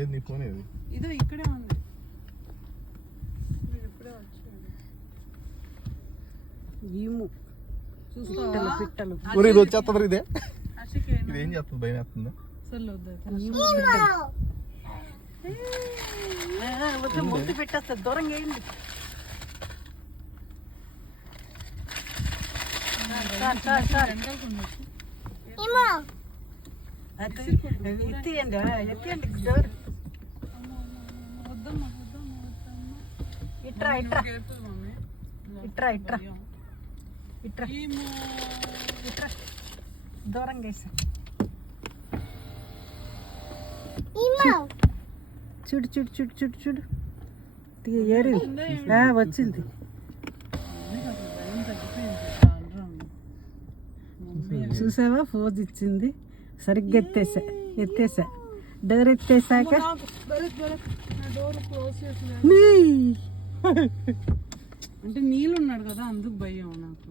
ఏది నీ ఫోన్ ఏది? ఇదో ఇక్కడే ఉంది. ఇప్పుడే వచ్చాడు. ఈము చూస్తావా? పిట్టలు ఊరి ఇది వచ్చేస్తుంది. ఇదే ఇది ఏం చేస్తుంది? భయం వేస్తుందా? ముద్దు పెట్టేస్తా. దూరంగా వేయండి. ఎత్తియండి ఎత్తియండి. డోర్ ఇట్రా ఇట్రా ఇట్రా ఇట్రా ఇట్రా ఇట్రా. దూరంగా వేసా. చూడు చూడు చూడు చూడు చూడు. ఏరింది. వచ్చింది. చూసావా? ఫోజ్ ఇచ్చింది. సరిగ్గా ఎత్తేసా. డోర్ ఎత్తేసాక అంటే నీళ్ళు ఉన్నాడు కదా, అందుకు భయం నాకు.